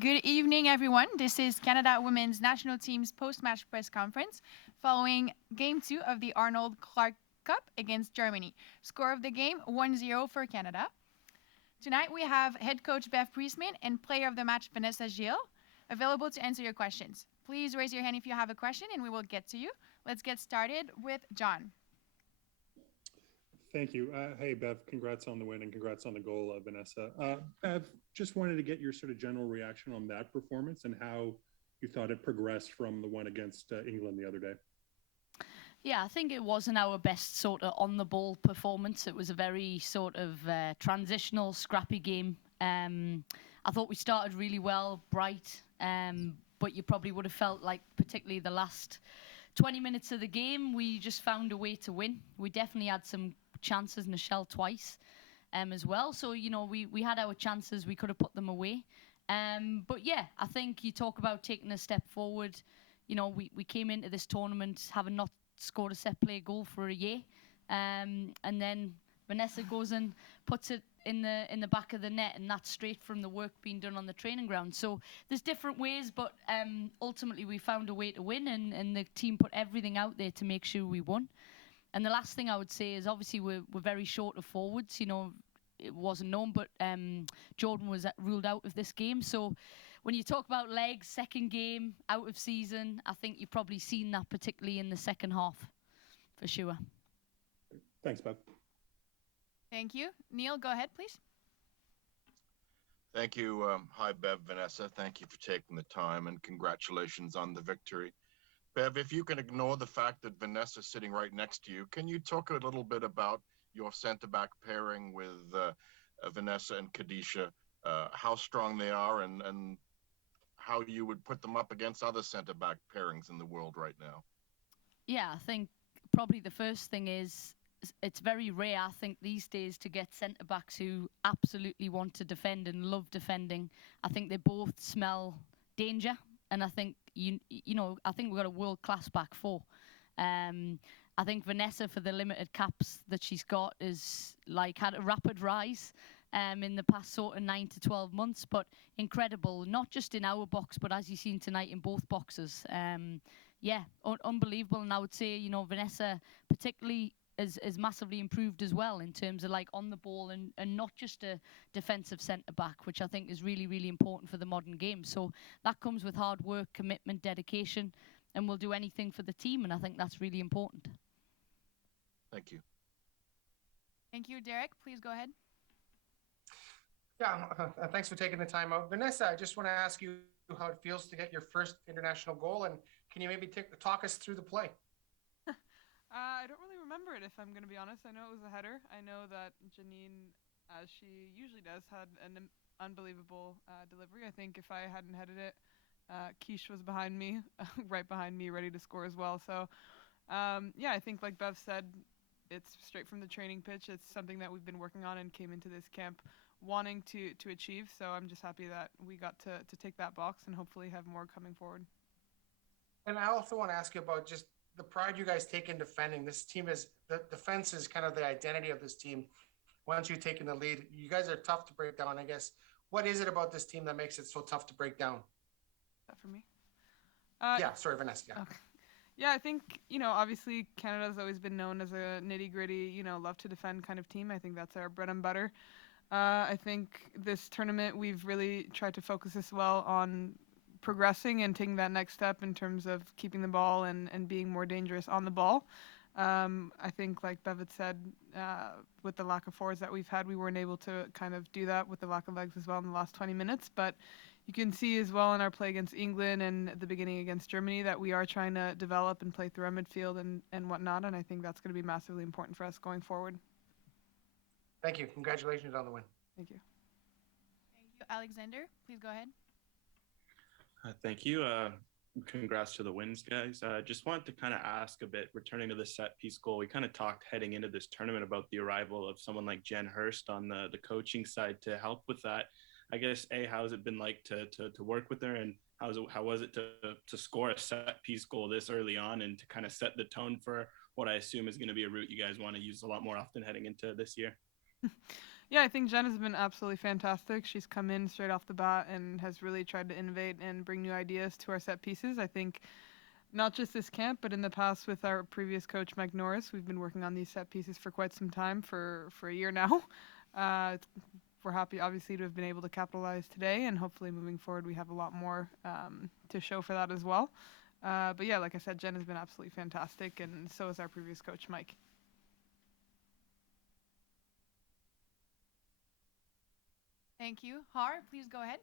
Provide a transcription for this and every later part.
Good evening, everyone. This is Canada Women's National Team's post-match press conference following Game 2 of the Arnold Clark Cup against Germany. Score of the game, 1-0 for Canada. Tonight we have head coach Bev Priestman and player of the match Vanessa Gilles available to answer your questions. Please raise your hand if you have a question and we will get to you. Let's get started with John. Thank you. Hey, Bev, congrats on the win and congrats on the goal, Vanessa. Bev, just wanted to get your sort of general reaction on that performance and how you thought it progressed from the one against England the other day. Yeah, I think it wasn't our best sort of on-the-ball performance. It was a very sort of transitional, scrappy game. I thought we started really well, bright, but you probably would have felt like particularly the last 20 minutes of the game, we just found a way to win. We definitely had some chances in the shell twice as well. So, we had our chances. We could have put them away. But, yeah, I think you talk about taking a step forward. We came into this tournament having not scored a set play goal for a year. And then Vanessa goes and puts it in the back of the net, and that's straight from the work being done on the training ground. So there's different ways, but ultimately we found a way to win, and the team put everything out there to make sure we won. And the last thing I would say is obviously we're very short of forwards. It wasn't known, but Jordan was ruled out of this game. So when you talk about legs, second game, out of season, I think you've probably seen that particularly in the second half, for sure. Thanks, Bev. Thank you. Neil, go ahead, please. Thank you. Hi, Bev, Vanessa. Thank you for taking the time and congratulations on the victory. Bev, if you can ignore the fact that Vanessa's sitting right next to you, can you talk a little bit about your centre-back pairing with Vanessa and Kadisha, how strong they are and how you would put them up against other centre-back pairings in the world right now? Yeah, I think probably the first thing is it's very rare, I think, these days to get centre-backs who absolutely want to defend and love defending. I think they both smell danger, and I think, I think we've got a world-class back four. I think Vanessa, for the limited caps that she's got, is had a rapid rise in the past sort of 9 to 12 months, but incredible, not just in our box, but as you've seen tonight in both boxes. Unbelievable. And I would say, Vanessa particularly is massively improved as well in terms of on the ball and not just a defensive centre back, which I think is really, really important for the modern game. So that comes with hard work, commitment, dedication, and we'll do anything for the team. And I think that's really important. Thank you. Thank you, Derek. Please go ahead. Yeah, thanks for taking the time out. Vanessa, I just want to ask you how it feels to get your first international goal, and can you maybe talk us through the play? I don't really remember it, if I'm going to be honest. I know it was a header. I know that Janine, as she usually does, had an unbelievable delivery. I think if I hadn't headed it, Quiche was behind me, right behind me, ready to score as well. So, I think like Bev said, it's straight from the training pitch. It's something that we've been working on and came into this camp wanting to achieve. So I'm just happy that we got to take that box and hopefully have more coming forward. And I also want to ask you about just the pride you guys take in defending. This team the defense is kind of the identity of this team. Once you've taken the lead, you guys are tough to break down, I guess. What is it about this team that makes it so tough to break down? Is that for me? Sorry, Vanessa. Yeah. Okay. Yeah, I think, obviously Canada's always been known as a nitty-gritty, love to defend kind of team. I think that's our bread and butter. I think this tournament we've really tried to focus as well on progressing and taking that next step in terms of keeping the ball and being more dangerous on the ball. I think, like Bev had said, with the lack of forwards that we've had, we weren't able to kind of do that with the lack of legs as well in the last 20 minutes. But you can see as well in our play against England and at the beginning against Germany that we are trying to develop and play through our midfield and whatnot. And I think that's going to be massively important for us going forward. Thank you. Congratulations on the win. Thank you. Thank you. Alexander, please go ahead. Thank you. Congrats to the wins, guys. Just wanted to kind of ask a bit, returning to the set piece goal. We kind of talked heading into this tournament about the arrival of someone like Jen Hurst on the coaching side to help with that. I guess, how has it been like to work with her, and how was it to score a set piece goal this early on and to kind of set the tone for what I assume is going to be a route you guys want to use a lot more often heading into this year? Yeah, I think Jen has been absolutely fantastic. She's come in straight off the bat and has really tried to innovate and bring new ideas to our set pieces. I think not just this camp, but in the past with our previous coach, Mike Norris, we've been working on these set pieces for quite some time, for a year now. We're happy, obviously, to have been able to capitalize today, and hopefully moving forward, we have a lot more to show for that as well. But yeah, like I said, Jen has been absolutely fantastic, and so has our previous coach, Mike. Thank you. Har, please go ahead.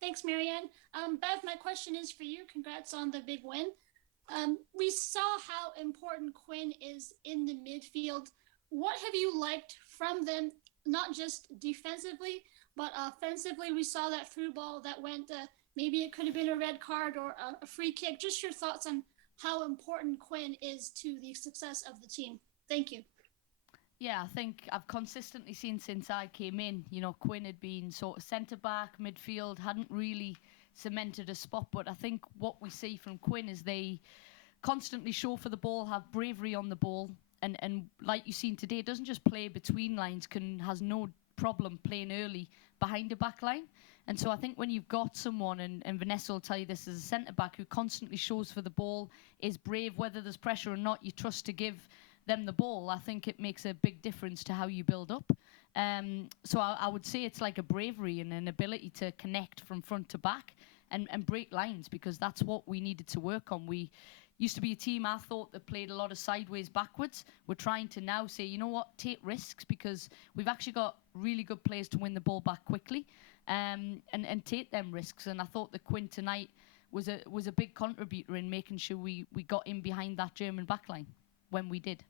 Thanks, Marianne. Bev, my question is for you. Congrats on the big win. We saw how important Quinn is in the midfield. What have you liked from them, not just defensively, but offensively? We saw that through ball that went, maybe it could have been a red card or a free kick. Just your thoughts on how important Quinn is to the success of the team. Thank you. Yeah, I think I've consistently seen since I came in, Quinn had been sort of centre-back, midfield, hadn't really cemented a spot. But I think what we see from Quinn is they constantly show for the ball, have bravery on the ball. And like you've seen today, doesn't just play between lines, has no problem playing early behind a back line. And so I think when you've got someone, and Vanessa will tell you this as a centre-back, who constantly shows for the ball, is brave, whether there's pressure or not, you trust to give them the ball, I think it makes a big difference to how you build up. So I would say it's like a bravery and an ability to connect from front to back and break lines, because that's what we needed to work on. We used to be a team, I thought, that played a lot of sideways backwards. We're trying to now say, you know what, take risks, because we've actually got really good players to win the ball back quickly, and take them risks. And I thought that Quinn tonight was a big contributor in making sure we got in behind that German backline when we did.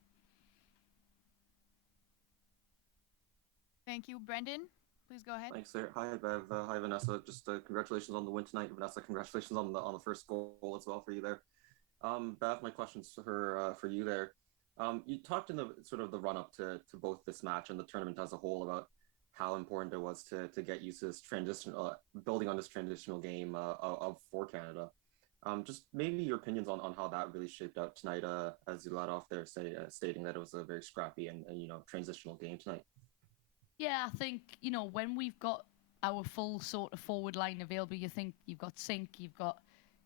Thank you. Brendan, please go ahead. Thanks, sir. Hi, Bev. Hi, Vanessa. Just congratulations on the win tonight. Vanessa, congratulations on the first goal as well for you there. Bev, my question's for you there. You talked in the sort of the run up to both this match and the tournament as a whole about how important it was to get used to this building on this transitional game for Canada. Just maybe your opinions on how that really shaped out tonight, as you led off there, stating that it was a very scrappy and transitional game tonight. Yeah, I think, when we've got our full sort of forward line available, you think you've got Sink, you've got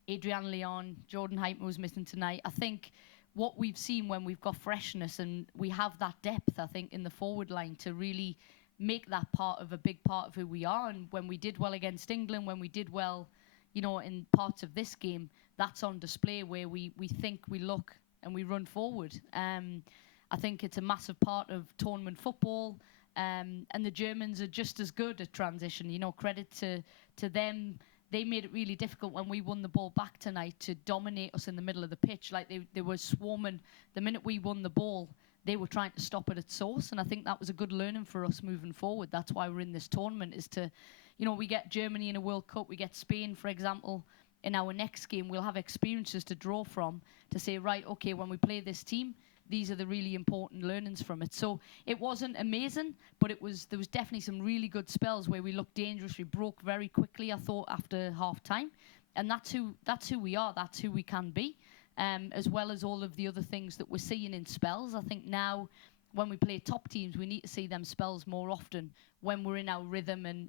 Adrian Leon, Jordan Hyper was missing tonight. I think what we've seen when we've got freshness and we have that depth, I think, in the forward line to really make that a big part of who we are. And when we did well against England, when we did well, in parts of this game, that's on display where we think, we look and we run forward. I think it's a massive part of tournament football. And the Germans are just as good at transition. Credit to them. They made it really difficult when we won the ball back tonight to dominate us in the middle of the pitch. Like they were swarming. The minute we won the ball, they were trying to stop it at source. And I think that was a good learning for us moving forward. That's why we're in this tournament, is to, we get Germany in a World Cup, we get Spain, for example. In our next game, we'll have experiences to draw from to say, right, okay, when we play this team, these are the really important learnings from it. So it wasn't amazing, but there was definitely some really good spells where we looked dangerous. We broke very quickly, I thought, after half time. And that's who we are. That's who we can be, as well as all of the other things that we're seeing in spells. I think now when we play top teams, we need to see them spells more often when we're in our rhythm and,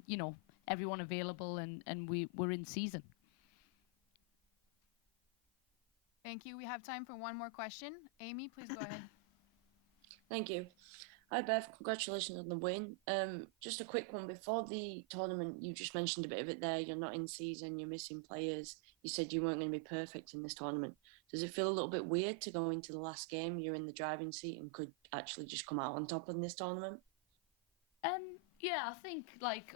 everyone available and we're in season. Thank you. We have time for one more question. Amy, please go ahead. Thank you. Hi, Bev. Congratulations on the win. Just a quick one. Before the tournament, you just mentioned a bit of it there. You're not in season. You're missing players. You said you weren't going to be perfect in this tournament. Does it feel a little bit weird to go into the last game? You're in the driving seat and could actually just come out on top in this tournament? Yeah, I think,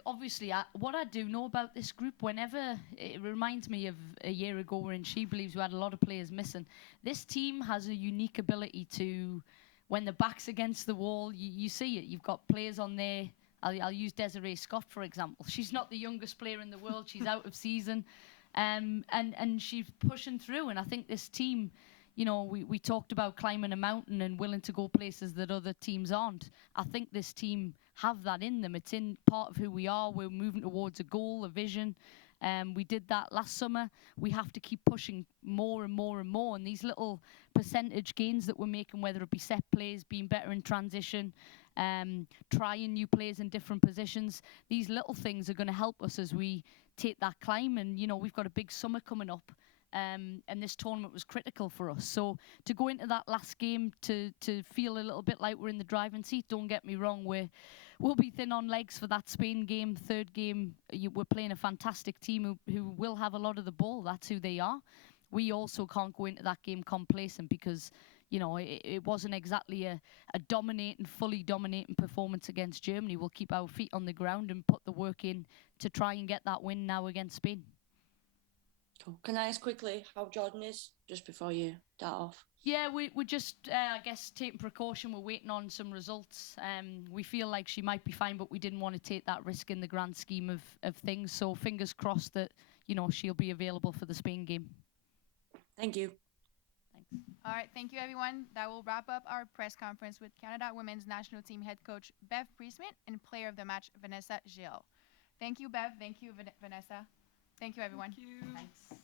obviously, what I do know about this group, whenever it reminds me of a year ago when She Believes we had a lot of players missing. This team has a unique ability to, when the back's against the wall, you see it. You've got players on there. I'll use Desiree Scott, for example. She's not the youngest player in the world. She's out of season. And she's pushing through. And I think this team, we talked about climbing a mountain and willing to go places that other teams aren't. I think this team have that in them. It's in part of who we are. We're moving towards a goal, a vision. We did that last summer. We have to keep pushing more and more and more. And these little percentage gains that we're making, whether it be set plays, being better in transition, trying new players in different positions. These little things are going to help us as we take that climb. And, you know, we've got a big summer coming up. And this tournament was critical for us. So to go into that last game to feel a little bit like we're in the driving seat, don't get me wrong, we'll be thin on legs for that Spain game, third game. We're playing a fantastic team who will have a lot of the ball. That's who they are. We also can't go into that game complacent because, you know, it wasn't exactly a fully dominating performance against Germany. We'll keep our feet on the ground and put the work in to try and get that win now against Spain. Cool. Can I ask quickly how Jordan is, just before you start off? Yeah, we're just, I guess, taking precaution. We're waiting on some results. We feel like she might be fine, but we didn't want to take that risk in the grand scheme of things. So fingers crossed that, you know, she'll be available for the Spain game. Thank you. Thanks. All right, thank you, everyone. That will wrap up our press conference with Canada Women's National Team head coach Bev Priestman and player of the match Vanessa Gilles. Thank you, Bev. Thank you, Vanessa. Thank you, everyone. Thank you. Thanks.